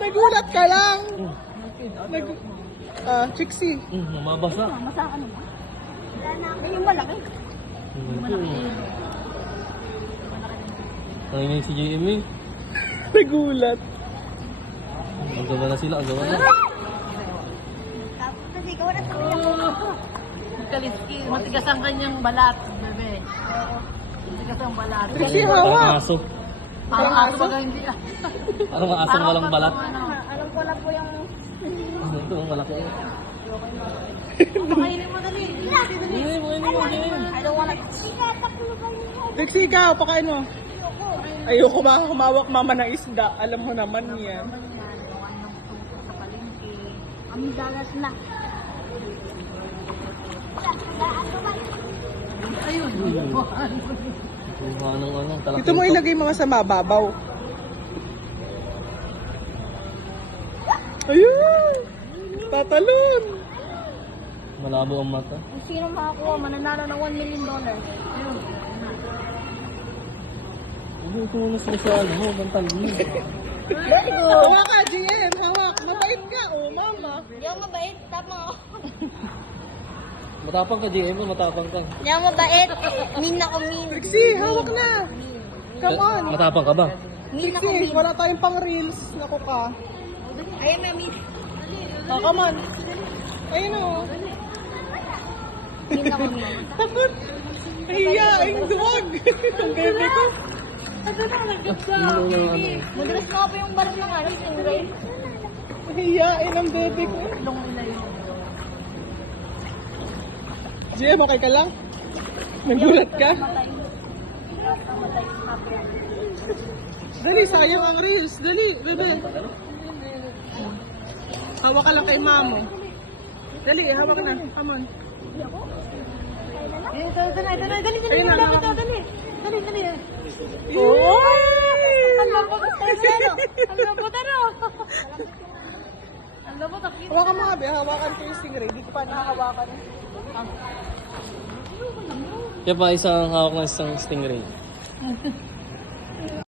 Nagulat ka lang. Chixie. Mabasa. Masa ka naman. Yung malaki. Nangingin si JM eh. Nagulat. Ang gawa na sila, ang gawa na. Tapos kasi ikaw na sa Kaliski, matigas ang kanyang balat, bebe. Matigas ang balat. Trixie, Parang hawak. aso. Parang aso baga hindi. Parang aso walang balat. Alam ko lang po yung... Ito, ang malaki. Pakainin mo dali. I don't wanna... Trixie, ikaw, pakain mo. Ayoko ba kumawak mama ng isda. Alam mo naman yan. Sa palengke. Ang dalas na. Ayun. Mukha ng ano, talaki. Dito mo ilagay mga sa mababaw. Ayun! Tatalon! Malabo ang mata. Kung sino makakuha, mananalo ng $1 million. Ayun. Hindi ito muna sila sa ano, bantal mo. Hawak ka, GM! Hawak! Mabait ka! Oh, mama! Hindi ako mabait. Tama ako. Matapang ka, JM mo, matapang ka. Hindi ako mabait. Mean ako mean. Trixie, hawak na! Come on! Matapang ka ba? Mean ako Trixie, mean. wala tayong pang reels. Naku ka. Ayun na mean. Oh, come on! Ayun o. Mean ako mean. Takot! Hiyaing duwag! Ang bebe ko. Madalas nga po yung balat ng ano, stingray. Hiyain ang bebe ko. Ilong nila yun. GM, okay ka lang? Nagulat ka? Dali, sayang ang reels. Dali, bebe. Hawak ka lang kay mamo. Dali, hawak na. Come on. Ito na. Dali. Ayun na, Dali. hawak. Dali. Ang lambot Ang lambot ang Hawakan mo nga, be. Hawakan ko yung stingray. Di ko pa nakahawakan. Kaya pa isang hawak ng isang stingray.